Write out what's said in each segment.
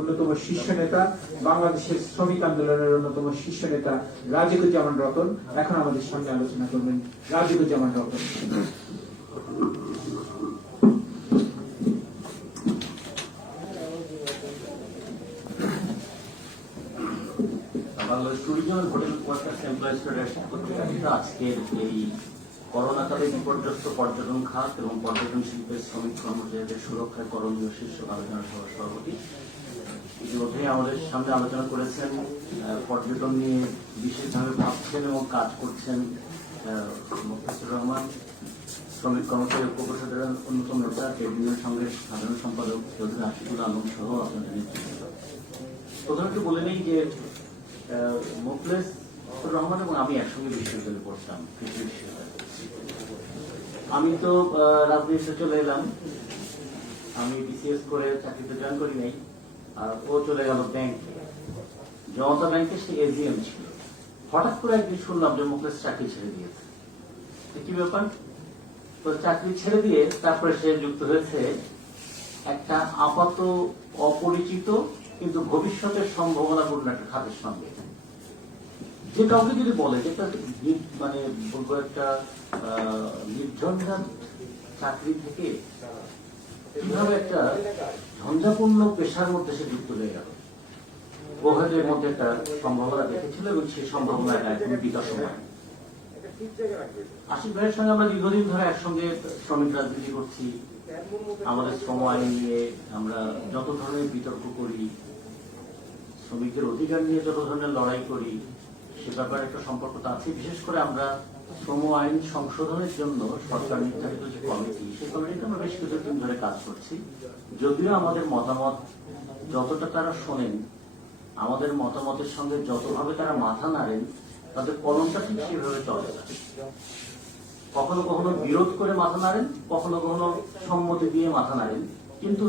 অন্যতম শীর্ষ নেতা, বাংলাদেশের শ্রমিক আন্দোলনের অন্যতম শীর্ষ নেতা রাজিকুজ্জামান রতন এখন আমাদের সামনে আলোচনা করবেন। Rajikuzzaman Ratan. Bangladesh tourism and hotel workers employees federation কর্তৃক আয়োজিত আজকের এই করোনাকালে বিপর্যস্ত পর্যটন খাত এবং পর্যটন শিল্পের শ্রমিক কর্মচারীদের সুরক্ষায় করণীয় শীর্ষক আলোচনা সভার সভাপতি ইতিমধ্যে আমাদের সামনে আলোচনা করেছেন, পর্যটন নিয়ে বিশেষভাবে ভাবছেন এবং কাজ করছেন মোফাজ্জল রহমান, শ্রমিক কর্মচারী ঐক্য পরিষদের অন্যতম নেতা, ট্রেড ইউনিয়ন সংঘের সাধারণ সম্পাদক চৌধুরী আশিকুল আলম সহ আপনাদের নেতৃত্ব। প্রথমে একটু বলে নেই যে মোফাজ্জল রহমান এবং আমি একসঙ্গে বিশ্ববিদ্যালয়ে পড়তাম, কৃষি বিশ্ববিদ্যালয়ে। আমি তো রাজনীতিতে চলে এলাম, আমি বিসিএস করে চাকরিতে জয়েন করি নাই, আর ও চলে গেল ব্যাংকে, জনতা ব্যাংকে সে এজিএম ছিল। হঠাৎ করে একদিন শুনলাম যে মুখলেস চাকরি ছেড়ে দিয়েছে। কি ব্যাপার? তো চাকরি ছেড়ে দিয়ে তারপরে সে যুক্ত হয়েছে একটা আপাত অপরিচিত কিন্তু ভবিষ্যতের সম্ভাবনাপূর্ণ একটা খাতের সঙ্গে। যে কাউকে যদি বলে যে একটা মানে বলবো একটা নির্ঝঞ্ঝাট চাকরি থেকে কিভাবে একটা ঝঞ্ঝাপূর্ণ পেশার মধ্যে সে যুক্ত হয়ে গেল, ও হয়তো এর মধ্যে একটা সম্ভাবনা দেখেছিল এবং সেই সম্ভাবনাটা এখন বিকাশ হয়। আশিক ভাইয়ের সঙ্গে আমরা দীর্ঘদিন ধরে একসঙ্গে শ্রমিক রাজনীতি করছি। আমাদের শ্রম আইন নিয়ে আমরা যত ধরনের বিতর্ক করি, শ্রমিকদের অধিকার নিয়ে যত ধরনের লড়াই করি, সে ব্যাপারে একটা সম্পর্ক তো আছে। বিশেষ করে আমরা শ্রম আইন সংশোধনের জন্য সরকার নির্ধারিত যে কমিটি, সেই কমিটিতে আমরা বেশ কিছুদিন ধরে কাজ করছি। যদিও আমাদের মতামত যতটা তারা শোনেন, আমাদের মতামতের সঙ্গে যতভাবে তারা মাথা নাড়েন, তাদের কলমটা ঠিক সেভাবে চলে না। কখনো কখনো বিরোধ করে মাথা নাড়েন, কখনো কখনো সম্মতি দিয়ে মাথা নাড়েন, কিন্তু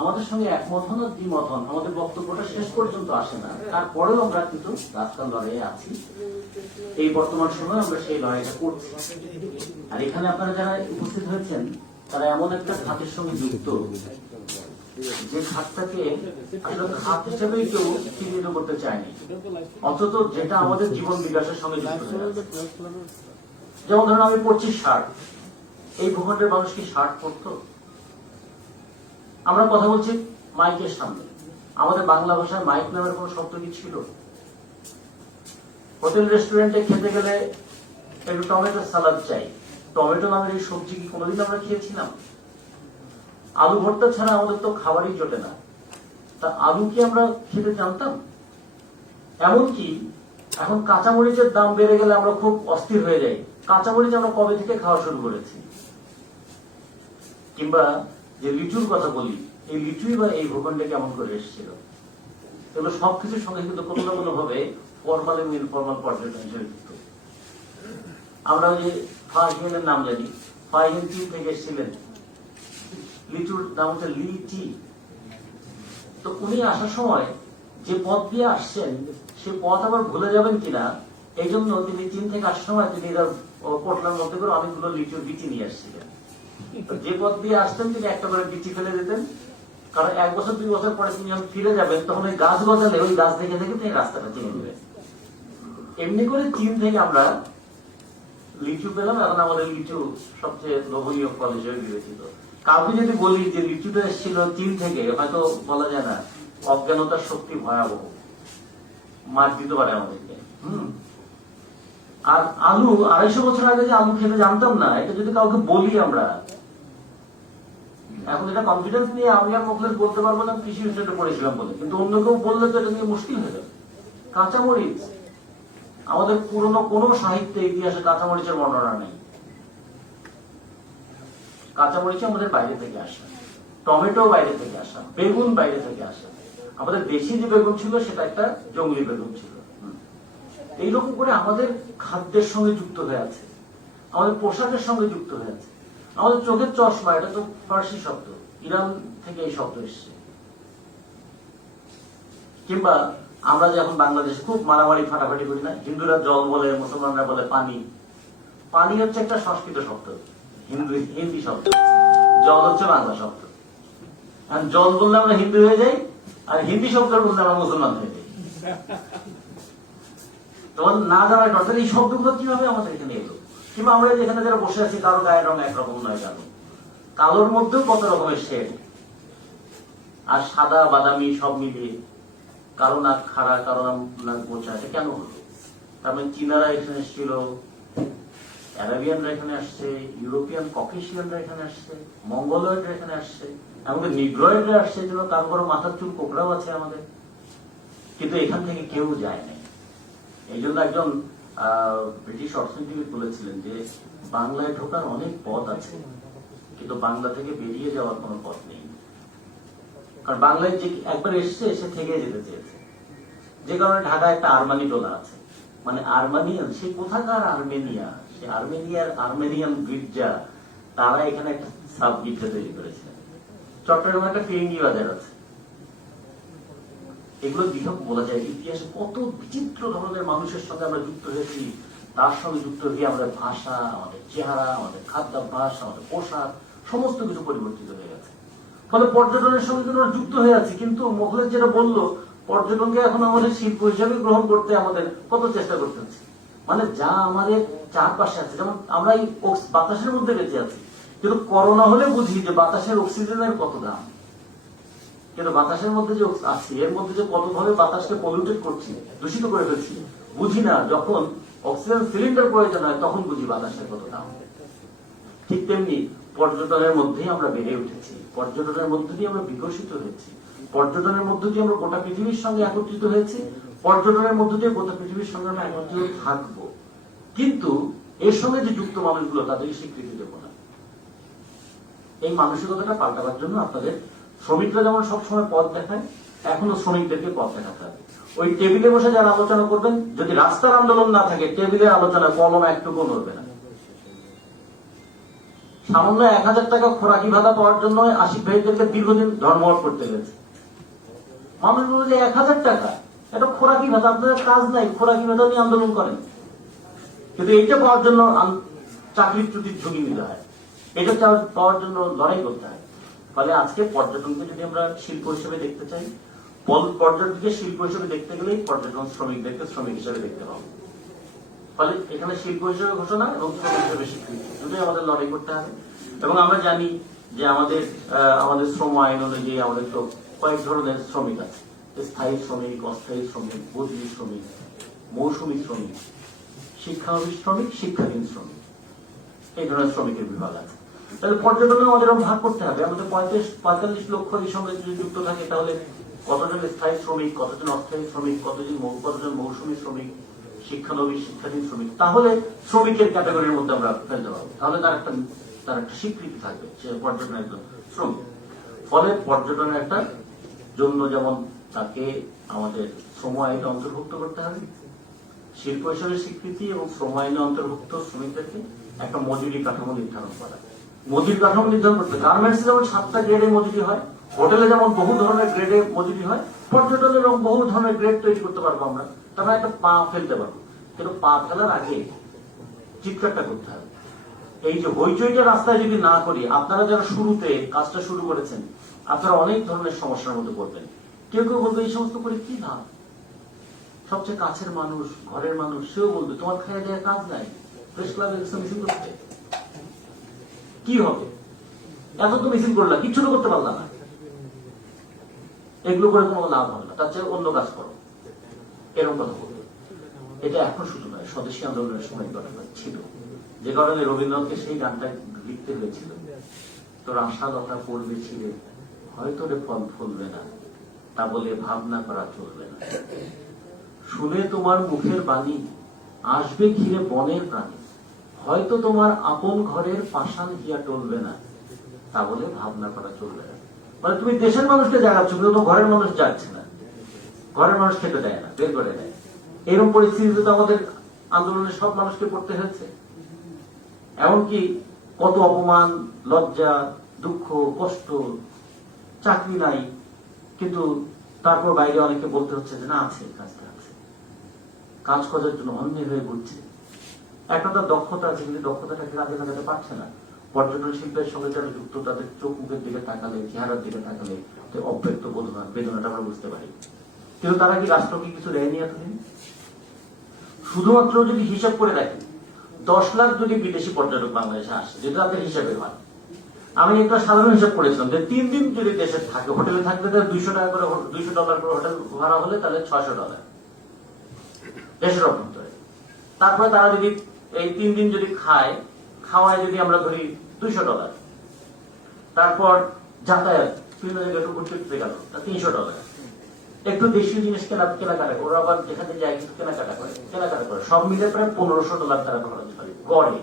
আমাদের সঙ্গে একমত হন আর দ্বিমত হন, আমাদের বক্তব্যটা শেষ পর্যন্ত আসে না। তারপরেও আমরা কিন্তু রাস্তার লড়াইয়ে আছি। এই বর্তমান সময়ে আমরা সেই লড়াইটা করছি। আর এখানে আপনারা যারা উপস্থিত হয়েছেন, তারা এমন একটা খাতের সঙ্গে যুক্ত যে খাতটাকে আসলে খাত হিসেবেই কেউ চিহ্নিত করতে চায়নি, অথচ যেটা আমাদের জীবন বিকাশের সঙ্গে যুক্ত হয়ে আছে। যেমন ধরুন আমি পড়ছি শার্ট, এই ভূখণ্ডের মানুষ কি শার্ট পরতো? আমরা কথা বলছি মাইকের সামনে, আমাদের বাংলা ভাষায় মাইক নামের কোন শব্দ কি ছিল? হোটেল রেস্টুরেন্টে খেতে গেলে একটু টমেটো সালাদ চাই, টমেটো নামের এই সবজি কি কোনোদিন আমরা খেয়েছিলাম? আলু ভর্তা ছাড়া আমাদের তো খাবারই জোটে না। তা আলু কি আমরা খেতে জানতাম? এমনকি এখন কাঁচামরিচের দাম বেড়ে গেলে আমরা খুব অস্থির হয়ে যাই। কাঁচামরিচ আমরা কবে থেকে খাওয়া শুরু করেছি? কিংবা যে লিচুর কথা বলি, এই লিচুই বা এই ভূখণ্ডে কেমন করে এসেছিল? এগুলো সবকিছুর সঙ্গে কিন্তু কোনো না কোনো ভাবে ফর্মাল এবং ইনফর্মাল পর্যটন হিসেবে যুক্ত। আমরা ওই যে ফাহিমের নাম জানি, ফাহিম চীন থেকে এসেছিলেন, লিচুর নাম হচ্ছে লিচি। তো উনি আসার সময় যে পথ দিয়ে আসছেন, সে পথ আবার ভুলে যাবেন কিনা, এই জন্য তিনি চীন থেকে আসার সময় তিনি পোটলার মধ্যে করে অনেকগুলো লিচুর বিচি নিয়ে আসছিলেন। যে পথ দিয়ে আসতেন তিনি একটা করে বিচি ফেলে দিতেন, কারণ 1 বছর 2 বছর পরে তিনি যখন ফিরে যাবেন, তখন ওই গাছ গজালে ওই গাছ দেখে দেখে তিনি রাস্তাটা চিনে নেবেন। এমনি করে চীন থেকে আমরা লিচু পেলাম। এখন আমাদের লিচু সবচেয়ে লোভনীয় ফল হিসেবে বিবেচিত। কাউকে যদি বলি যে লিচুটা এসেছিল চীন থেকে, হয়তো বলা যায় না, অজ্ঞানতার শক্তি ভয়াবহ, মার দিতে পারে আমাদেরকে। আর আলু 250 বছর আগে যে আলু খেতে জানতাম না, এটা যদি কাউকে বলি আমরা, এখন এটা কনফিডেন্স নিয়ে আমি আর মুখলেস বলতে পারবো না কৃষি বিষয়টা পড়েছিলাম বলে, কিন্তু অন্য কেউ বললে তো এটা নিয়ে মুশকিল হয়ে যাবে। কাঁচামরিচ, আমাদের পুরনো কোন সাহিত্যে ইতিহাসে কাঁচামরিচের বর্ণনা নেই। কাঁচামরিচ আমাদের বাইরে থেকে আসা, টমেটো বাইরে থেকে আসা, বেগুন বাইরে থেকে আসা। আমাদের দেশি যে বেগুন ছিল সেটা একটা জঙ্গলি বেগুন ছিল। এইরকম করে আমাদের খাদ্যের সঙ্গে যুক্ত হয়ে আছে, আমাদের পোশাকের সঙ্গে যুক্ত হয়ে আছে। আমাদের চোখের চশমা, এটা তো ফার্সি শব্দ, ইরান থেকে এই শব্দ এসছে। কিংবা আমরা যে এখন বাংলাদেশে খুব মারামারি ফাটাফাটি করি না, হিন্দুরা জল বলে, মুসলমানরা বলে পানি। পানি হচ্ছে একটা সংস্কৃত শব্দ, হিন্দি শব্দ, জল হচ্ছে বাংলা শব্দ। আর জল বললে আমরা হিন্দু হয়ে যাই, আর হিন্দি শব্দের মধ্যে আমরা মুসলমান হয়ে যাই। তখন না জানার কথা এই শব্দগুলো কিভাবে আমাদের এখানে এলো, কিংবা আমরা যেখানে যারা বসে আছি কারো গায়ের রং একরকম নয় কেন, কালোর মধ্যেও কত রকমের শেড, আর সাদা বাদামি সব মিলিয়ে কারো নাক খাড়া কারো নাক বোচা, এটা কেন হলো? তার মানে চীনারা এখানে এসেছিল, অ্যারাবিয়ানরা এখানে আসছে, ইউরোপিয়ান ককেশিয়ানরা এখানে আসছে, মঙ্গলয়েডরা এখানে আসছে, এমনকি নিগ্রয়েডরা আসছে, যেন কারো কারো মাথার চুল কোকড়াও আছে আমাদের, কিন্তু এখান থেকে কেউ যায় নাই। এই জন্য একজন ব্রিটিশ অর্থনীতিবিদ বলেছিলেন যে বাংলায় ঢোকার অনেক পথ আছে, কিন্তু বাংলা থেকে বেরিয়ে যাওয়ার কোনো পথ নেই। কারণ বাংলায় যে একবার এসছে এসে থেকে যেতে চেয়েছে, যে কারণে ঢাকায় একটা আরমানি টোলা আছে, মানে আর্মানিয়ান, সে কোথাকার আর্মেনিয়া, সে আর্মেনিয়ান গির্জা, তারা এখানে একটা সাব গির্জা তৈরি করেছিলেন। চট্টগ্রামে একটা ফিরিঙ্গি বাজার আছে। এগুলো দীঘা বলা যায় ইতিহাসে কত বিচিত্র ধরনের মানুষের সঙ্গে আমরা যুক্ত হয়েছি, তার সঙ্গে যুক্ত হয়ে আমাদের ভাষা, আমাদের চেহারা, আমাদের খাদ্যাভ্যাস, আমাদের পোশাক সমস্ত কিছু পরিবর্তিত হয়ে গেছে। ফলে পর্যটনের সঙ্গে কিন্তু আমরা যুক্ত হয়ে আছি। কিন্তু মোখলেস যেটা বললো, পর্যটনকে এখন আমাদের শিল্প হিসাবে গ্রহণ করতে আমাদের কত চেষ্টা করতে হচ্ছে। মানে যা আমাদের চারপাশে আছে, যেমন আমরা এই বাতাসের মধ্যে বেঁচে আছি, কিন্তু করোনা হলে বুঝি যে বাতাসের অক্সিজেনের কত দাম, কিন্তু বাতাসের মধ্যে যে আছে এর মধ্যে যে কতভাবে বাতাসকে পলিউটেড করছি, দূষিত করে ফেলছি, বুঝি না। যখন অক্সিজেন সিলিন্ডার প্রয়োজন হয় তখন বুঝি বাতাসের কত দাম। ঠিক তেমনি পর্যটনের মধ্যেই আমরা বেড়ে উঠেছি, পর্যটনের মধ্য দিয়ে আমরা বিকশিত হয়েছি, পর্যটনের মধ্য দিয়ে আমরা গোটা পৃথিবীর সঙ্গে একত্রিত হয়েছি, পর্যটনের মধ্য দিয়ে গোটা পৃথিবীর সঙ্গে আমরা একত্রিত থাকবো। কিন্তু এর সঙ্গে যে যুক্ত মানুষগুলো তাদেরকে স্বীকৃতি দেবো না। এই মানসিকতাটা পাল্টাবার জন্য আপনাদের শ্রমিকরা যেমন সবসময় পথ দেখায়, এখনো শ্রমিকদেরকে পথ দেখাতে হবে। ওই টেবিলে বসে যারা আলোচনা করবেন, যদি রাস্তার আন্দোলন না থাকে, টেবিলের আলোচনা কলম একটুকু নড়বে না। সামান্য 1000 টাকা খোরাকি ভাতা পাওয়ার জন্য আশিক ভাইদেরকে দীর্ঘদিন ধর্মঘট করতে গেছে। মানুষ বলে যে 1000 টাকা এটা খোরাকি ভাতা, আপনাদের কাজ নাই, খোরাকি ভাতা নিয়ে আন্দোলন করেন। কিন্তু এইটা পাওয়ার জন্য চাকরির ত্রুটির ঝুঁকি নিতে হয়, এটা পাওয়ার জন্য লড়াই করতে হয়। ফলে আজকে পর্যটনকে যদি আমরা শিল্প হিসেবে দেখতে চাই, পর্যটনকে শিল্প হিসেবে দেখতে গেলেই পর্যটন শ্রমিকদেরকে শ্রমিক হিসেবে দেখতে হবে। ফলে এখানে শিল্প হিসেবে ঘোষণা এবং শ্রমিক হিসেবে স্বীকৃতি দুটোই আমাদের লড়াই করতে হবে। এবং আমরা জানি যে আমাদের শ্রম আইন অনুযায়ী আমাদের তো কয়েক ধরনের শ্রমিক আছে, স্থায়ী শ্রমিক, অস্থায়ী শ্রমিক, বদলি শ্রমিক, মৌসুমী শ্রমিক, শিক্ষানবিশ শ্রমিক, শিক্ষাধীন শ্রমিক, এই ধরনের শ্রমিকের বিভাগ আছে। তাহলে পর্যটনে আমাদের ভাগ করতে হবে। আমাদের 45 লক্ষ এই সঙ্গে যদি যুক্ত থাকে, তাহলে কতজন স্থায়ী শ্রমিক, কতজন অস্থায়ী শ্রমিক, কতজন মৌসুমী শ্রমিক, শিক্ষানবিশ, শিক্ষাধীন শ্রমিক, তাহলে শ্রমিকের ক্যাটাগরির মধ্যে আমরা ফেলতে পারবো। তাহলে তার একটা স্বীকৃতি থাকবে সে পর্যটনের একজন শ্রমিক। ফলে পর্যটনের একটা জন্য যেমন তাকে আমাদের শ্রম আইনে অন্তর্ভুক্ত করতে হবে, শিল্প হিসেবে স্বীকৃতি এবং শ্রম আইনে অন্তর্ভুক্ত শ্রমিকদেরকে একটা মজুরি কাঠামো নির্ধারণ করা। মজুরি কাঠামো নির্ধারণ করতে গার্মেন্টস যেমন 7টা গ্রেডে মজুরি হয়, হোটেলে যেমন বহু ধরনের গ্রেডে মজুরি হয়, পর্যটনের বহু ধরনের গ্রেড তৈরি করতে পারবো আমরা। তারা একটা পা ফেলতে পারবো, কিন্তু পা ফেলার আগে চিৎকারটা করতে হবে। এই যে হইচইটা রাস্তায় যদি না করি, আপনারা যারা শুরুতে কাজটা শুরু করেছেন, আপনারা অনেক ধরনের সমস্যার মধ্যে পড়বেন। কেউ কেউ বলবে এই সমস্ত করে কি লাভ, সবচেয়ে কাছের মানুষ, ঘরের মানুষ, সেও বলবে তোমার খাইয়া দেওয়ার কাজ নাই, প্রেস ক্লাবে মিছিল করতে কি হবে, এত তো মিছিল করলা, কিচ্ছু তো করতে পারলা না, এগুলো করে কোনো লাভ হবে না, তার চেয়ে অন্য কাজ করো, এরকম কথা বলবে। এটা এখন শুধু নয়, স্বদেশী আন্দোলনের সময় ঘটনা ছিল, যে কারণে রবীন্দ্রনাথকে সেই গানটা লিখতে হয়েছিল, তোর আশালতা পড়বে ছিঁড়ে, হয়তো রে ফল ফলবে না, তা বলে ভাবনা করা চলবে না, শুনে তোমার মুখের বাণী আসবে ঘিরে বনের প্রাণী, হয়তো তোমার আপন ঘরের পাষাণ হিয়া টলবে না, তা বলে ভাবনা করা চলবে না। মানে তুমি দেশের মানুষকে জাগাচ্ছ, কিন্তু তোমার ঘরের মানুষ যাচ্ছে না, ঘরের মানুষ খেতে দেয় না, বের করে দেয়। এরকম পরিস্থিতিতে তো আমাদের আন্দোলনে সব মানুষকে পড়তে হয়েছে। এমনকি কত অপমান, লজ্জা, দুঃখ, কষ্ট, চাকরি নাই, কিন্তু তারপর বাইরে অনেকে বলতে হচ্ছে যে না আছে, কাজটা আছে, কাজ করার জন্য অন্যের হয়ে ঘুরছে। একটা তার দক্ষতা আছে, কিন্তু দক্ষতাটাকে কাজে লাগাতে পারছে না। পর্যটন শিল্পের সঙ্গে যারা যুক্ত তাদের চোখ মুখের দিকে তাকালে, চেহারার দিকে তাকালে অব্যক্ত বেদনাটা আমরা বুঝতে পারি। কিন্তু তারা কি রাষ্ট্রকে কিছু দেয়নি এতদিন? শুধুমাত্র যদি হিসাব করে দেখেন, 10 লাখ যদি বিদেশি পর্যটক বাংলাদেশে আসে, যেটা তাদের হিসাবে হয়, আমি একটা সাধারণ হিসাব করেছিলাম যে 3 দিন যদি দেশে থাকে, হোটেলে থাকলে তাহলে $200 করে, $200 করে হোটেল ভাড়া হলে তাহলে $600 দেশের অভ্যন্তরে। তারপরে তারা যদি এই 3 দিন যদি খাওয়ায় যদি আমরা ধরি $200, তারপর যাতায়াত বিভিন্ন জায়গায় একটু ঘুরতে গেল $300, একটু দেশীয় জিনিস কেনাকাটা করে, ওরা আবার যেখানে যায় কিছু কেনাকাটা করে সব মিলে প্রায় $1500 তারা খরচ করে গড়ে।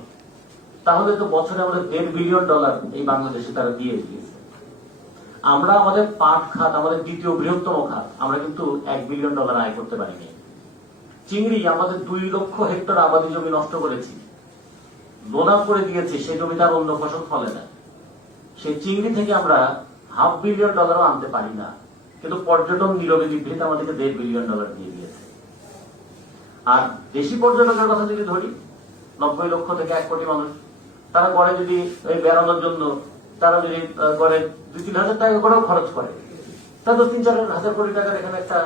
তাহলে তো বছরে আমাদের $1.5 বিলিয়ন এই বাংলাদেশে তারা দিয়ে দিয়েছে। আমরা আমাদের পাট খাত, আমাদের দ্বিতীয় বৃহত্তম খাত, আমরা কিন্তু $1 বিলিয়ন আয় করতে পারিনি। চিংড়ি আমাদের 2 লক্ষ হেক্টর আবাদি জমি নষ্ট করেছি, লোনা করে দিয়েছি, সেই জমিতে আর অন্য ফসল ফলে না। সেই চিংড়ি থেকে আমরা $500 বিলিয়ন আনতে পারি না, কিন্তু পর্যটন নীরবে নিভৃত আমাদেরকে $1.5 বিলিয়ন দিয়ে দিয়েছে। আর দেশি পর্যটকের কথা যদি ধরি, 90 লক্ষ থেকে 1 কোটি মানুষ, তারা গড়ে যদি বেড়ানোর জন্য তারা যদি গড়ে 2-3 হাজার টাকা করেও খরচ করে, তাহলে 3-4 হাজার কোটি টাকার এখানে একটা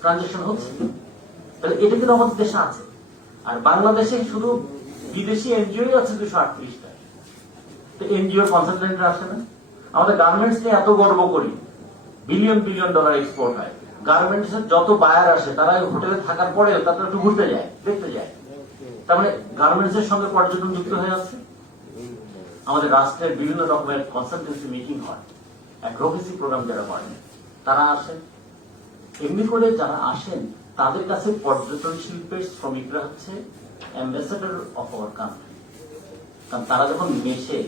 ট্রানজেকশন হচ্ছে। তাহলে এটা কিন্তু আমাদের দেশে আছে। আর বাংলাদেশে শুধু বিদেশি এনজিও আছে 238টা। তো এনজিও কনসালটেন্টরা আসে না? আমাদের গার্মেন্টস নিয়ে এত গর্ব করি, $1 বিলিয়ন এক্সপোর্ট হয়। গার্মেন্টস এর যত বায়ার আসে তারা হোটেলে থাকার পরে তারা একটু ঘুরতে যায়, দেখতে যায়। তার মানে গার্মেন্টস এর সঙ্গে পর্যটন যুক্ত হয়ে আছে। আমাদের রাষ্ট্রের বিভিন্ন রকমের কনসালটেন্সি মিটিং হয়, অ্যাডভোকেসি প্রোগ্রাম যারা করেন তারা আসেন। এমনি করে যারা আসেন তাদের কাছে পর্যটন শিল্পের শ্রমিকরা হচ্ছে অ্যাম্বাসেডর অফ আওয়ার কান্ট্রি। কারণ তারা যখন মেশে,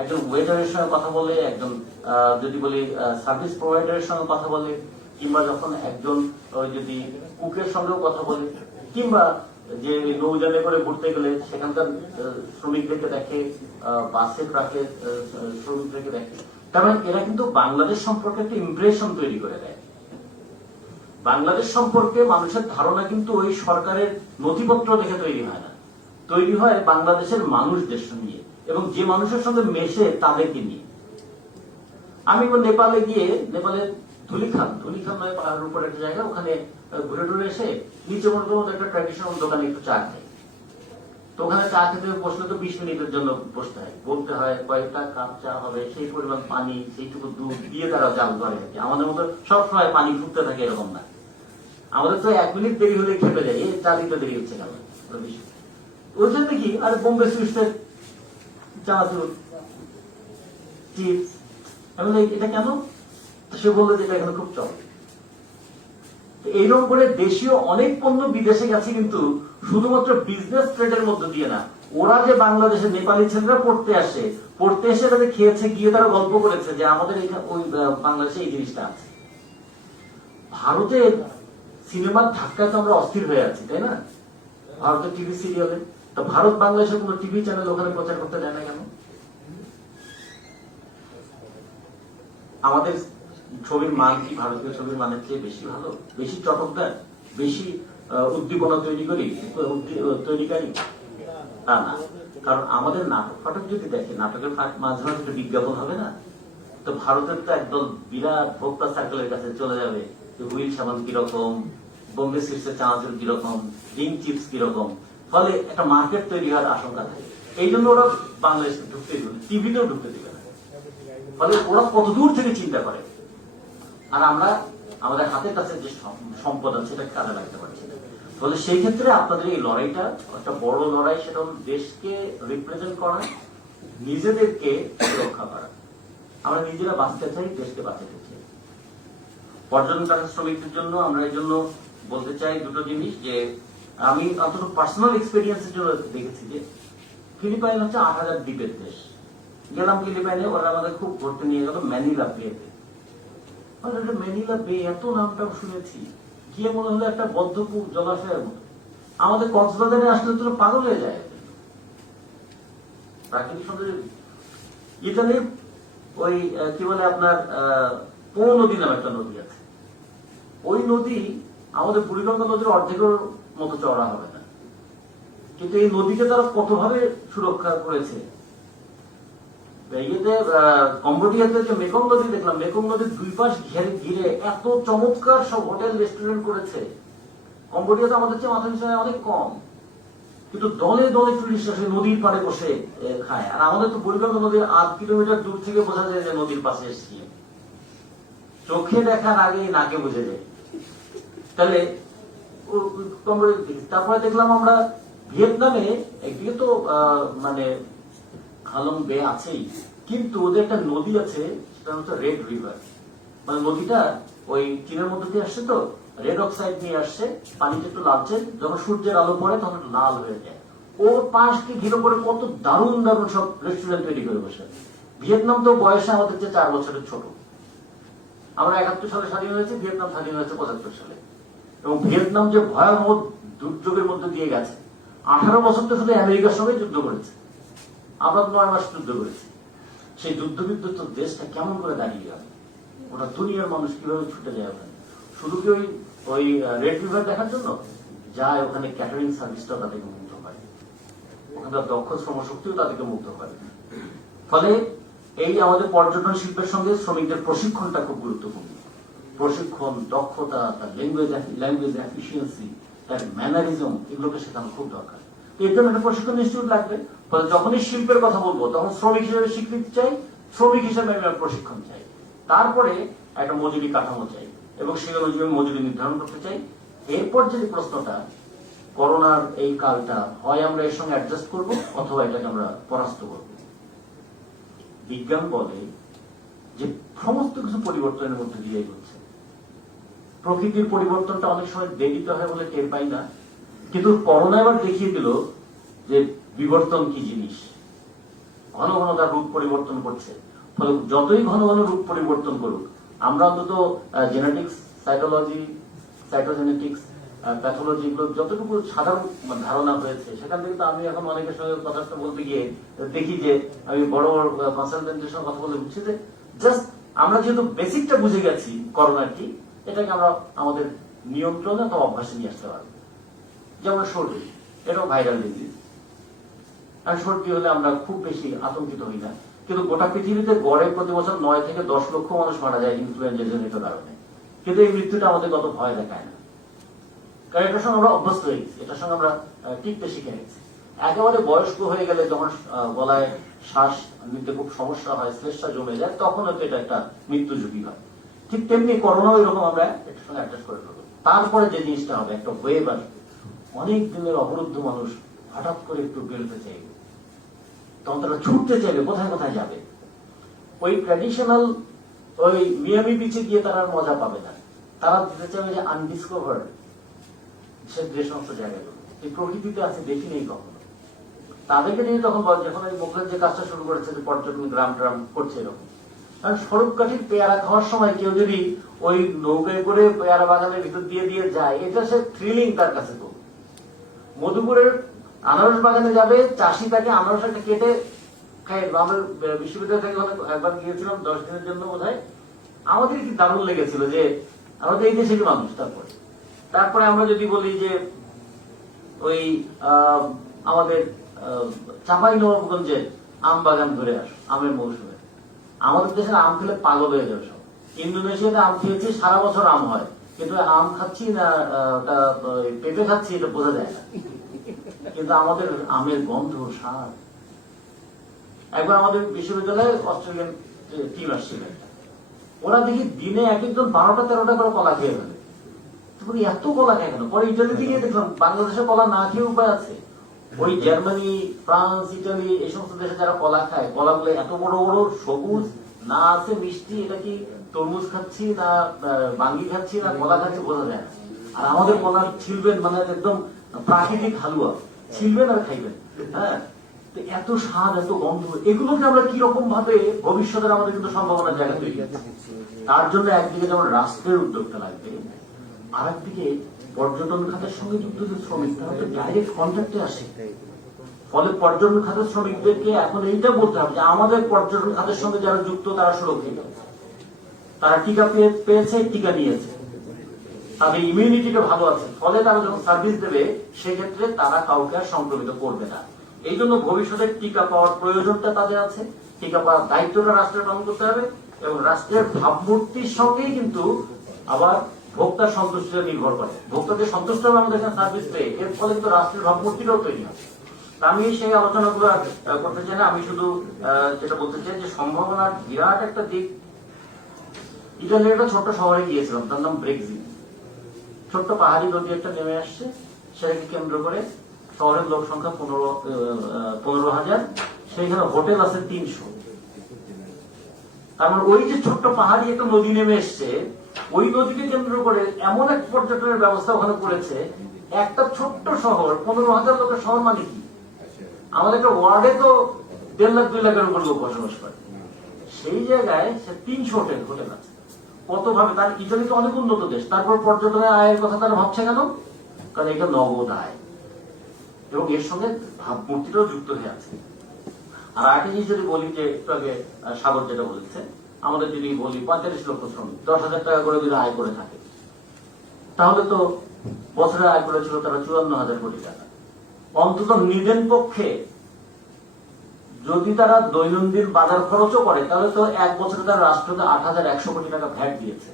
একজন ওয়েটারের সঙ্গে কথা বলে, একজন যদি বলি সার্ভিস প্রোভাইডারের সঙ্গে কথা বলে, কিংবা যখন একজন যদি কুকের সঙ্গেও কথা বলে, কিংবা যে নৌযানে করে ঘুরতে গেলে সেখানকার শ্রমিকদেরকে দেখে, বাসে ট্রাকে শ্রমিকদেরকে দেখে, তার মানে এরা কিন্তু বাংলাদেশ সম্পর্কে একটা ইমপ্রেশন তৈরি করে দেয়। বাংলাদেশ সম্পর্কে মানুষের ধারণা কিন্তু ওই সরকারের নথিপত্র দেখে তৈরি হয় না, তৈরি হয় বাংলাদেশের মানুষদের নিয়ে এবং যে মানুষের সঙ্গে মেশে তাদেরকে নিয়ে। আমি নেপালে গিয়ে, নেপালের ধুলিখান নয় পাহাড়ের উপর একটা জায়গা, ওখানে ঘুরে টুরে এসে নিচে মধ্যে একটা ট্র্যাডিশনাল দোকানে একটু চা খাই। তো ওখানে চা খেতে বসলে তো 20 মিনিটের জন্য বসতে হয়, বলতে হয় কয়েকটা কাপ চা হবে, সেই পরিমাণ পানি, সেইটুকু দুধ দিয়ে তারা জাল করে। আমাদের মতো সবসময় পানি ফুটতে থাকে এরকম না, আমাদের তো 1 মিনিট দেরি হলে খেপে যায়, এই চা দিতে দেরি হচ্ছে কেন। ওই জন্য কি, আর বোম্বে সুইটসের চানাচুর, চিপস, আমি এটা কেন? সে বললো যে এটা এখানে খুব চলে। এইরকম করে দেশীয় অনেক পণ্য বিদেশে গেছে, কিন্তু শুধুমাত্র বিজনেস ট্রেডের মধ্য দিয়ে না। ওরা যে বাংলাদেশে নেপালি ছেলেরা পড়তে এসে তাদের খেয়েছে, গিয়ে তারা গল্প করেছে যে আমাদের ওই বাংলাদেশে এই জিনিসটা আছে। ভারতের সিনেমার ধাক্কায় তো আমরা অস্থির হয়ে আছি, তাই না? ভারতের টিভি সিরিয়ালে তো ভারত বাংলাদেশের কোন টিভি চ্যানেল ওখানে প্রচার করতে দেয় না কেন? আমাদের ছবির মান কি ভারতীয় ছবির মানের চেয়ে বেশি ভালো, বেশি চটকদার, বেশি উদ্দীপনা তৈরিকারী? তা না। কারণ আমাদের নাটক ফাটক যদি দেখে, নাটকের মাঝে মাঝে একটু বিজ্ঞাপন হবে না? তো ভারতের তো একদল বিরাট ভোক্তা সার্কেলের কাছে চলে যাবে, হুইল সাবান কিরকম, বোম্বে সুইটসের চানাচুর কিরকম, ডিম চিপস কিরকম। ফলে একটা মার্কেট তৈরি হওয়ার আশঙ্কা থাকে। এই জন্য ওরা বাংলাদেশে ঢুকতে দিবে, টিভিতেও ঢুকতে দিবে না। ফলে ওরা কত দূর থেকে চিন্তা করে, আর আমরা আমাদের হাতের কাছে যে সম্পদ আছে সেটা কাজে লাগতে পারছি না। ফলে সেই ক্ষেত্রে আপনাদের এই লড়াইটা একটা বড় লড়াই, সেটা হল দেশকে রিপ্রেজেন্ট করা, নিজেদেরকে রক্ষা করা। আমরা নিজেরা বাঁচতে চাই, দেশকে বাঁচাতে চাই। পর্যটন শ্রমিকদের জন্য আমরা এই জন্য বলতে চাই দুটো জিনিস, যে আমি অন্তত পার্সোনাল এক্সপেরিয়েন্সের জন্য দেখেছি যে ফিলিপাইন হচ্ছে 8,000 দ্বীপের দেশ। গেলাম ফিলিপাইনে, ওরা আমাদের খুব ঘুরতে নিয়ে গেল ম্যানিলা বেতে। ম্যানিলা বে, এত নামটাও শুনেছি, গিয়ে মনে হলো একটা বদ্ধকূপ জলাশয়ের মতো। আমাদের কক্সবাজারে আসলে তো পাগল হয়ে যায় প্রাকৃতিক সৌন্দর্য। ইতালির ওই কি বলে আপনার পো নদী নামে একটা নদী আছে, ওই নদী আমাদের বুড়িগঙ্গা নদীর অর্ধেকের মতো চওড়া হবে না, কিন্তু এই নদীকে তারা কতভাবে সুরক্ষা করেছে। ইয়েতে কম্বোডিয়াতে যে মেকং নদী দেখলাম, মেকং নদীর দুই পাশ ঘিরে ঘিরে এত চমৎকার সব হোটেল রেস্টুরেন্ট করেছে। কম্বোডিয়াতে আমাদের চেয়ে মাথা পিছনে অনেক কম, কিন্তু দলে দলে টুরিস্ট আসে নদীর পাড়ে বসে খায়। আর আমাদের তো বুড়িগঙ্গা নদীর 8 কিলোমিটার দূর থেকে বোঝা যায় যে নদীর পাশে এসেছি। চোখে দেখার আগে নাকে বুঝে যায়। তাহলে তারপরে দেখলাম আমরা ভিয়েতনামে একদিকে তো মানে হালং বে আছেই, কিন্তু ওদের একটা নদী আছে, সেটা হচ্ছে রেড রিভার। মানে নদীটা ওই চীনের মধ্যে দিয়ে আসছে, তো রেড অক্সাইড নিয়ে আসছে, পানিটা একটু লালচে, যখন সূর্যের আলো পড়ে তখন লাল হয়ে যায়। ওর পাশকে ঘিরে করে কত দারুণ দারুণ সব রেস্টুরেন্ট তৈরি করে বসে। ভিয়েতনাম তো বয়সে আমাদের চেয়ে 4 বছরের ছোট। আমরা 71 সালে স্বাধীন হয়েছে, ভিয়েতনাম স্বাধীন হয়েছে 75 সালে। এবং ভিয়েতনাম যে ভয়াবহ দুর্যোগের মধ্যে দিয়ে গেছে, 18 বছর তো শুধু আমেরিকার সঙ্গে যুদ্ধ করেছে, আমরা 9 মাস যুদ্ধ করেছি। সেই যুদ্ধবিধ্বস্ত দেশটা কেমন করে দাঁড়িয়ে গেল, ওটা দুনিয়ার মানুষ কিভাবে ছুটে যায় ওখানে, শুধু কি ওই রেড রিভার দেখার জন্য যায়। ওখানে ক্যাটারিং সার্ভিসটাও তাদেরকে মুগ্ধ করে, ওখানকার দক্ষ শ্রমশক্তিও তাদেরকে মুগ্ধ করে। ফলে এই আমাদের পর্যটন শিল্পের সঙ্গে শ্রমিকদের প্রশিক্ষণটা খুব গুরুত্বপূর্ণ। প্রশিক্ষণ, দক্ষতা, তার ল্যাঙ্গুয়েজ এফিসিয়েন্সি, তার ম্যানারিজম, এগুলোকে শেখানো খুব দরকার। এর জন্য একটা প্রশিক্ষণ ইনস্টিটিউট লাগবে। ফলে যখনই শিল্পের কথা বলবো তখন শ্রমিক হিসেবে স্বীকৃতি চাই, শ্রমিক হিসেবে আমি প্রশিক্ষণ চাই, তারপরে একটা মজুরি কাঠামো চাই এবং সেই অনুযায়ী মজুরি নির্ধারণ করতে চাই। এরপর যে প্রশ্নটা, করোনার এই কালটা হয় আমরা এর সঙ্গে অ্যাডজাস্ট করবো অথবা এটাকে আমরা পরাস্ত করব। বিজ্ঞান বলে যে সমস্ত কিছু পরিবর্তনের মধ্যে দিয়ে হচ্ছে। প্রকৃতির পরিবর্তনটা অনেক সময় দেরিতে হয় বলে টের পাই না, কিন্তু করোনা এবার দেখিয়ে দিল যে বিবর্তন কি জিনিস। ঘন ঘন তার রূপ পরিবর্তন করছে। ফলে যতই ঘন ঘন রূপ পরিবর্তন করুক, আমরা অন্তত জেনেটিক্স, সাইটোলজি, সাইটোজেনেটিক্স, প্যাথোলজি, এগুলো যতটুকু সাধারণ ধারণা হয়েছে সেখান থেকে তো আমি এখন অনেকের সঙ্গে কথাটা বলতে গিয়ে দেখি যে আমি বড় বড় কনসালটেন্টের সঙ্গে কথা বলে বুঝছি যে জাস্ট আমরা যেহেতু বেসিকটা বুঝে গেছি করোনার কি, এটাকে আমরা আমাদের নিয়ন্ত্রণে অথবা অভ্যাসে নিয়ে আসতে পারবো। যেমন সর্দি, এটাও ভাইরাল ডিজিজ। আর সর্দি হলে আমরা খুব বেশি আতঙ্কিত হই না, কিন্তু গোটা পৃথিবীতে গড়ে প্রতি বছর 9 থেকে 10 লক্ষ মানুষ মারা যায় ইনফ্লুয়েঞ্জা জনিত কারণে, কিন্তু এই মৃত্যুটা আমাদের কত ভয় দেখায় না, কারণ এটার সঙ্গে আমরা অভ্যস্ত হয়ে গেছি, এটার সঙ্গে আমরা টিকতে শিখে গেছি। একেবারে বয়স্ক হয়ে গেলে যখন গলায় শ্বাস নিতে খুব সমস্যা হয়, শ্লেষ্মা জমে যায়, তখন হয়তো এটা একটা মৃত্যু ঝুঁকি হয়। ঠিক তেমনি করোনাও এরকম আমরা এটার সঙ্গে অ্যাডজাস্ট করে ফেলবো। তারপরে যে জিনিসটা হবে, একটা ওয়েভ আসবে, অনেক দিনের অবরুদ্ধ মানুষ হঠাৎ করে একটু বেরোতে চাইবে, তখন তারা ছুটতে চাইবে, কোথায় কোথায় যাবে। ওই ট্র্যাডিশনাল ওই মিয়ামি বিচে গিয়ে তারা আর মজা পাবে না, তারা যেতে চাইবে যে আনডিসকভার্ড যে সমস্ত জায়গাগুলো এই প্রকৃতিতে আছে, দেখি নেই কখনো। তাদেরকে নিয়ে তখন যখন ওই মুখের যে কাজটা শুরু করেছে, যে পর্যটন গ্রাম ট্রাম করছে এরকম, কারণ সড়ক কাঠির পেয়ারা খাওয়ার সময় কেউ যদি ওই নৌকায় করে পেয়ারা বাগানের ভিতর দিয়ে দিয়ে যায়, এটা সে থ্রিলিং তার কাছে। তো মধুপুরের আনারস বাগানে যাবে, চাষি তাকে আনারস একটা কেটে খাই। আমাদের বিশ্ববিদ্যালয় থেকে একবার গিয়েছিলাম 10 দিনের জন্য বোধহয়, আমাদের কি দারুণ লেগেছিল যে আমাদের এই দেশের মানুষ। তারপরে আমরা যদি বলি যে ওই আমাদের চাঁপাইনবাবগঞ্জের আম বাগান ধরে আসো, আমের মৌসুমে আমাদের দেশের আম খেলে পাগল হয়ে যাবে সব। ইন্দোনেশিয়াতে আম খেয়েছি, সারা বছর আম হয়, কিন্তু আম খাচ্ছি না পেঁপে খাচ্ছি এটা বোঝা যায় না, কিন্তু আমাদের আমের গন্ধ, স্বাদ। একবার আমাদের বিশ্ববিদ্যালয়ে অস্ট্রেলিয়ান টিম আসছিল, ওরা দেখি দিনে এক একজন 12টা 13টা করে কলা খেয়ে ফেলে। এত কলা খায় কেন? পরে ইটালিতে গিয়ে দেখলাম বাংলাদেশে কলা না খেয়ে উপায় আছে। ওই জার্মানি, ফ্রান্স, ইটালি এই সমস্ত দেশে যারা কলা খায়, কলাগুলো এত বড় বড় সবুজ, না আছে মিষ্টি, এটা কি তরমুজ খাচ্ছি না বাঙ্গি খাচ্ছি না কলা খাচ্ছি বোঝা যায় না। আর আমাদের কলা ছিলবেন, মানে একদম প্রাকৃতিক হালুয়া, ছিলবেন আর খাইবেন। হ্যাঁ, এত স্বাদ, এত গন্ধ, এগুলোকে আমরা কিরকম ভাবে ভবিষ্যতের আমাদের কিন্তু সম্ভাবনার জায়গা তৈরি আছে। তার জন্য একদিকে যেমন রাষ্ট্রের উদ্যোগটা লাগবে, আর একদিকে পর্যটন খাতের সঙ্গে যুক্ত যে শ্রমিক, তারা তো ডাইরেক্ট কন্ট্যাক্টে আসে। ফলে পর্যটন খাতের শ্রমিকদেরকে এখন এইটা বলতে হবে যে আমাদের পর্যটন খাতের সঙ্গে যারা যুক্ত তারা সুরক্ষিত, তারা টিকা পেয়েছে, টিকা নিয়েছে, তাদের ইমিউনিটিটা ভালো আছে। ফলে তারা যখন সার্ভিস দেবে সেক্ষেত্রে তারা কাউকে আর সংক্রমিত করবে না। এই জন্য ভবিষ্যতের টিকা পাওয়ার প্রয়োজনটা তাদের আছে টিকা পাওয়ার দায়িত্বটা রাষ্ট্রের পালন করতে হবে, এবং রাষ্ট্রের ভাবমূর্তির সঙ্গেই কিন্তু আবার ভোক্তার সন্তুষ্টিটা নির্ভর করে। ভোক্তাকে সন্তুষ্ট হবে আমাদের এখানে সার্ভিস পেয়ে, এর ফলে কিন্তু রাষ্ট্রের ভাবমূর্তিটাও তৈরি হয়। আমি সেই আলোচনাগুলো করতে চাই না, আমি শুধু যেটা বলতে চাই যে সম্ভাবনার বিরাট একটা দিক। ইটালির একটা ছোট্ট শহরে গিয়েছিলাম, তার নাম ব্রেক্সিট। ছোট্ট পাহাড়ি নদী একটা নেমে আসছে, সেটাকে কেন্দ্র করে শহরের লোক সংখ্যা 15,000, সেইখানে হোটেল আছে 300। তার মানে ওই যে ছোট্ট পাহাড়ি একটা নদী নেমে এসছে, ওই নদীকে কেন্দ্র করে এমন এক পর্যটনের ব্যবস্থা ওখানে করেছে। একটা ছোট্ট শহর, 15,000 লোকের শহর মানে কি? আমাদের একটা ওয়ার্ডে তো 1.5 লাখ 2 লাখের উপর লোক বসবাস করে। সেই জায়গায় সে 300 হোটেল আছে। কত ভাবে তার, ইটালি তো অনেক উন্নত দেশ, তারপর পর্যটনের আয়ের কথা তারা ভাবছে কেন? কারণ এটা নগদ আয়, এবং এর সঙ্গে ভাবমূর্তিটাও যুক্ত হয়ে আছে। আর আরেকটা জিনিস যদি বলি, যে একটু আগে সাগর যেটা বলেছে, আমাদের যদি বলি 45 লক্ষ শ্রমিক 10,000 টাকা করে যদি আয় করে থাকে, তাহলে তো বছরে আয় করেছিল তারা 54,000 কোটি টাকা। অন্তত নিদেন পক্ষে যদি তারা দৈনন্দিন বাজার খরচও করে, তাহলে তো এক বছরে তারা রাষ্ট্রকে 8,100 কোটি টাকা ভ্যাট দিয়েছে।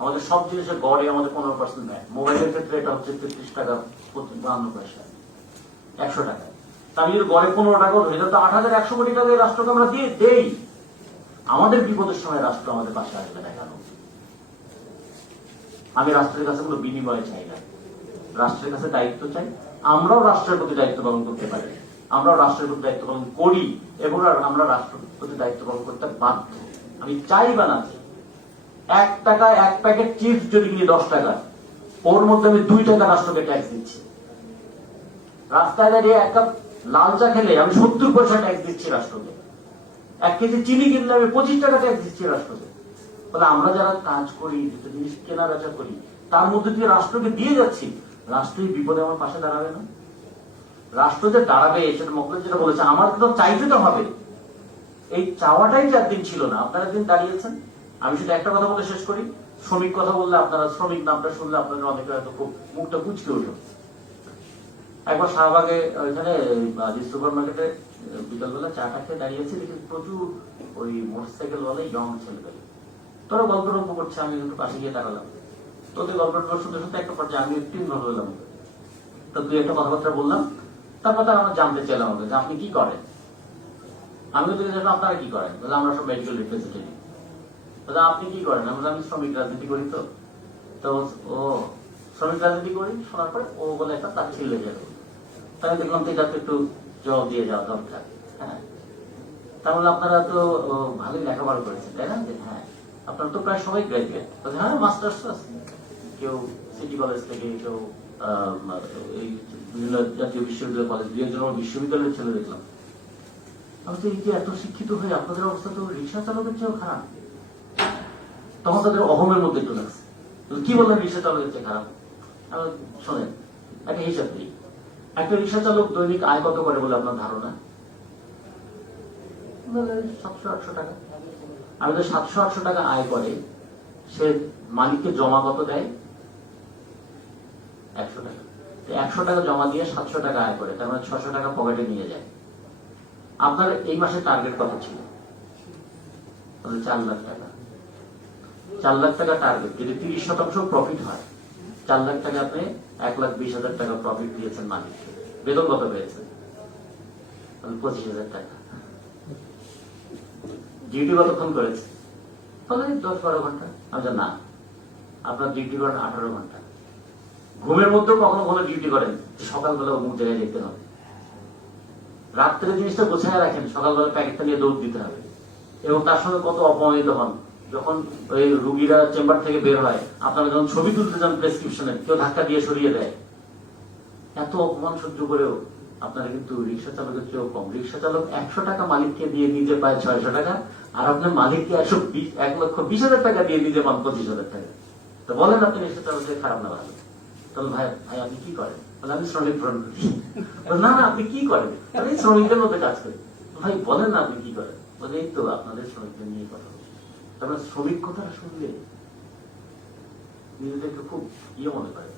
আমাদের সব জিনিসের গড়ে আমাদের 15% ভ্যাট। মোবাইলের ক্ষেত্রে এটা হচ্ছে 33 টাকা 52 পয়সা, 100 টাকা। আমি যদি গড়ে 15 টাকা ধরে, তো 8,100 কোটি টাকা রাষ্ট্রকে আমরা দিয়ে দেই। আমাদের বিপদের সময় রাষ্ট্র আমাদের পাশে আসবে না কেন? আমি রাষ্ট্রের কাছে কোনো বিনিময় চাই না, রাষ্ট্রের কাছে দায়িত্ব চাই। আমরাও রাষ্ট্রের প্রতি দায়িত্ব পালন করতে পারি, আমরাও রাষ্ট্রের প্রতি দায়িত্ব পালন করি, এবং আমরা রাষ্ট্রের প্রতি দায়িত্ব পালন করতে বাধ্য। আমি চাই বা না চাই, 1 টাকা 1 প্যাকেট চিপস যদি কিনি 10 টাকা, ওর মধ্যে আমি 2 টাকা রাষ্ট্রকে ট্যাক্স দিচ্ছি। রাস্তায় দাঁড়িয়ে 1 কাপ লাল চা খেলে আমি 70 পয়সা ট্যাক্স দিচ্ছি রাষ্ট্রকে। 1 কেজি চিনি কিনলে আমি 25 টাকা ট্যাক্স দিচ্ছি রাষ্ট্রকে। ফলে আমরা যারা কাজ করি, যেটা জিনিস কেনা বেচা করি, তার মধ্যে দিয়ে রাষ্ট্রকে দিয়ে যাচ্ছি। রাষ্ট্রই বিপদে আমার পাশে দাঁড়াবে না? রাষ্ট্র যে দাঁড়াবে, সেটা মকলেশ যেটা বলেছে, আমার তো চাইতে তো হবে। এই চাওয়াটাই যে একদিন ছিল না, আপনারা একদিন দাঁড়িয়েছেন। আমি শুধু একটা কথা বলে শেষ করি, শ্রমিক কথা বললে আপনারা, শ্রমিক নামটা শুনলে আপনাদের অনেকে হয়তো খুব মুখটা কুচকে উঠল। একবার শাহবাগে ওইখানে সুপার মার্কেটে বিকালবেলা চাটা খেয়ে দাঁড়িয়েছি, দেখি প্রচুর ওই মোটরসাইকেল বলে ইয়ং ছেলেদের, তোরা গল্প টল্প করছে। আমি একটু পাশে গিয়ে দাঁড়ালাম, তোদের গল্প শুনতে শুনতে একটা পর্যায়ে আমি একটু ইনভলভ হলাম। তো তুই একটা কথাবার্তা বললাম, তারপর তারা আমরা জানতে চাইলাম আমাদের যে আপনি কি করেন। আমি তো আপনারা কি করেন? আমরা সব মেডিকেল রিপ্রেজেন্টেটিভ। আপনি কি করেন? আমি শ্রমিক রাজনীতি করি। তো ও শ্রমিক রাজনীতি করি শোনার পরে ও বলে একটা তার ছিল যাবে। তাই দেখলাম তো এটা তো একটু জবাব দিয়ে যাওয়া দরকার। হ্যাঁ, তাহলে আপনারা তো ভালোই লেখাপড়া করেছেন, তাই না? হ্যাঁ, আপনারা তো প্রায় সবাই গ্রাজুয়েট। হ্যাঁ, মাস্টার্স আছে, কেউ সিটি কলেজ থেকে, কেউ এই বিভিন্ন জাতীয় বিশ্ববিদ্যালয় কলেজ, দুই একজন বিশ্ববিদ্যালয়ের ছেলে দেখলাম। আমি তো এই যে এত শিক্ষিত হয়ে আপনাদের অবস্থা তো রিক্সা চালকের চেয়েও খারাপ। তখন তাদের অহমের মধ্যে একটু লাগছে, কি বললেন রিক্সা চালকের চেয়ে খারাপ? শোনেন, একটা হিসাব দিই। একটা রিক্সা চালক দৈনিক আয় কত করে বলে আপনার ধারণা? 700-800 টাকা। আমি তো 700-800 টাকা আয় করে, সে মালিককে জমা কত দেয়? 100 টাকা। 100 টাকা জমা দিয়ে 700 টাকা আয় করে, তার মানে 600 টাকা পকেটে নিয়ে যায়। আপনার এই মাসে টার্গেট কত ছিল? 4 লাখ টাকা। 4 লাখ টাকা টার্গেট, যদি 30% প্রফিট হয়, 4 লাখ টাকা আপনি 1,20,000 টাকা প্রফিট দিয়েছেন মালিককে। বেতন কত পেয়েছেন? 25,000 টাকা। ডিউটি কতক্ষণ করেছে? তাহলে 10-12 ঘন্টা। আচ্ছা, না, আপনার ডিউটি করেন 18 ঘন্টা। ঘুমের মধ্যেও কখনো কোনো ডিউটি করেন, সকালবেলা অমুক জায়গায় যেতে হবে, রাত্রে জিনিসটা গোছায় রাখেন, সকালবেলা প্যাকেটটা নিয়ে দৌড় দিতে হবে। এবং তার সঙ্গে কত অপমানিত হন যখন ওই রুগীরা চেম্বার থেকে বের হয়, আপনারা যখন ছবি তুলতে যান প্রেসক্রিপশনে, কেউ ধাক্কা দিয়ে সরিয়ে দেয়। এত অপমান সহ্য করেও আপনারা কিন্তু রিক্সা চালকের চেয়েও কম। রিক্সা চালক 100 টাকা মালিককে দিয়ে নিজে পায় 600 টাকা, আর আপনার মালিককে 1,20,000 টাকা দিয়ে নিজে পান 25,000 টাকা। তো বলেন আপনি রিক্সা চালকের খারাপ না ভালো? তাহলে ভাই আপনি কি করেন? আমি শ্রমিক ফ্রন্ট করি। না, আপনি কি করেন? আমি শ্রমিকদের মধ্যে কাজ করি। ভাই বলেন না আপনি কি করেন? বলে এই তো আপনাদের শ্রমিকদের নিয়ে কথা। তারপরে শ্রমিক কথাটা শুনলে নিজেদেরকে খুব মনে করে,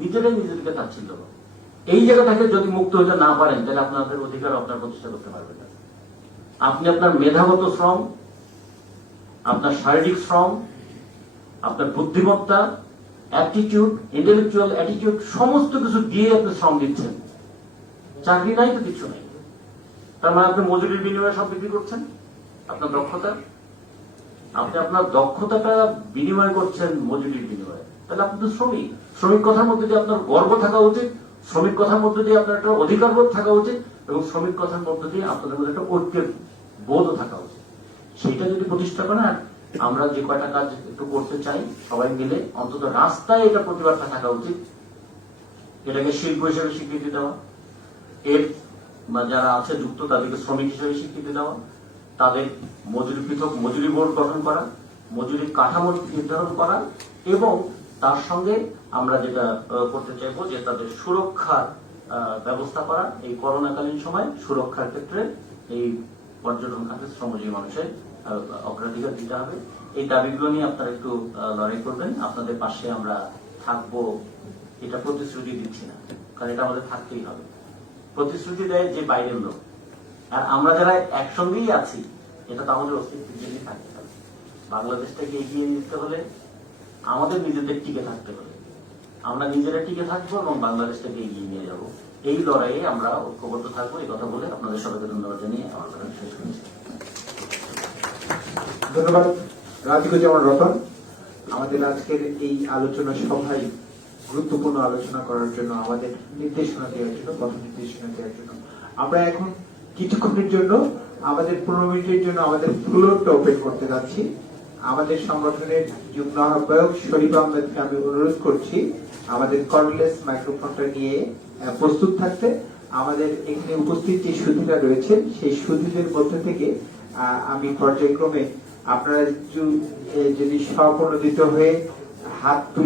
নিজেরাই নিজেদেরকে তাচ্ছিল্য করে। এই জায়গা থেকে যদি মুক্ত হতে না পারেন তাহলে আপনাদের অধিকার আপনার প্রতিষ্ঠা করতে পারবেন না। আপনি আপনার মেধাগত শ্রম, আপনার শারীরিক শ্রম, আপনার বুদ্ধিমত্তা, অ্যাপটিটিউড, ইন্টেলেকচুয়াল অ্যাটিটিউড সমস্ত কিছু দিয়ে আপনি শ্রম দিচ্ছেন। চাকরি নাই তো কিছু নাই। তার মানে আপনি মজুরির বিনিময়ে সব বিক্রি করছেন। আপনার দক্ষতা, আপনি আপনার দক্ষতাটা বিনিময় করছেন মজুরির বিনিময়ে, তাহলে আপনি তো শ্রমিক। শ্রমিক কথার মধ্যে দিয়ে আপনার গর্ব থাকা উচিত, শ্রমিক কথার মধ্যে দিয়ে আপনার একটা অধিকার বোধ থাকা উচিত, এবং শ্রমিক কথার মধ্যে দিয়ে আপনাদের মধ্যে একটা ঐক্যের বোধও থাকা উচিত। সেইটা যদি প্রতিষ্ঠা করেন, আর আমরা যে কয়টা কাজ একটু করতে চাই সবাই মিলে, অন্তত রাস্তায় এটা প্রতিবাদটা থাকা উচিত। এটাকে শিল্প হিসেবে স্বীকৃতি দেওয়া, এর বা যারা আছে যুক্ত তাদেরকে শ্রমিক হিসেবে স্বীকৃতি দেওয়া, তাদের মজুরি পৃথক মজুরি বোর্ড গঠন করা, মজুরির কাঠামো নির্ধারণ করা, এবং তার সঙ্গে আমরা যেটা করতে চাইবো যে তাদের সুরক্ষার ব্যবস্থা করা। এই করোনাকালীন সময় সুরক্ষার ক্ষেত্রে এই পর্যটন খাতে শ্রমজীবী মানুষের অগ্রাধিকার দিতে হবে। এই দাবিগুলো নিয়ে আপনারা একটু লড়াই করবেন। আপনাদের পাশে আমরা থাকবো, এটা প্রতিশ্রুতি দিচ্ছি না, কারণ এটা আমাদের থাকতেই হবে। প্রতিশ্রুতি দেয় যে বাইরের লোক, আর আমরা যারা একসঙ্গেই আছি, এটা তো আমাদের অস্তিত্বের জন্যই থাকতে হবে। বাংলাদেশটাকে এগিয়ে নিতে হলে আমাদের নিজেদের টিকে থাকতে হবে, আমরা নিজেরা টিকে থাকবো এবং বাংলাদেশটাকে এগিয়ে নিয়ে যাব। এই লড়াইয়ে আমরা ঐক্যবদ্ধ থাকবো। এই কথা বলে আপনাদের সবাইকে ধন্যবাদ জানিয়ে আমার কথা শেষ করছি। ধন্যবাদ রাজিকুজ্জামান রতন। আমাদের আজকের এই আলোচনা সভায় গুরুত্বপূর্ণ আলোচনা করার জন্য, আমাদের নির্দেশনা দেওয়ার জন্য, পথ নির্দেশনা দেওয়ার জন্য। আমরা এখন কিছুক্ষণের জন্য, আমাদের 15 মিনিটের জন্য আমাদের ফ্লোরটা ওপেন করতে যাচ্ছি। আমাদের সংগঠনের যুগ্ম আহ্বায়ক শরীফ আহমেদকে আমি অনুরোধ করছি আমাদের কর্ডলেস মাইক্রোফোনটা নিয়ে প্রস্তুত থাকতে। আমাদের এখানে উপস্থিত যে সুধীরা রয়েছেন, সেই সুধীদের মধ্যে থেকে আমি পর্যায়ক্রমে আপনারা যদি স্বপ্রণোদিত হয়ে হাত তুলে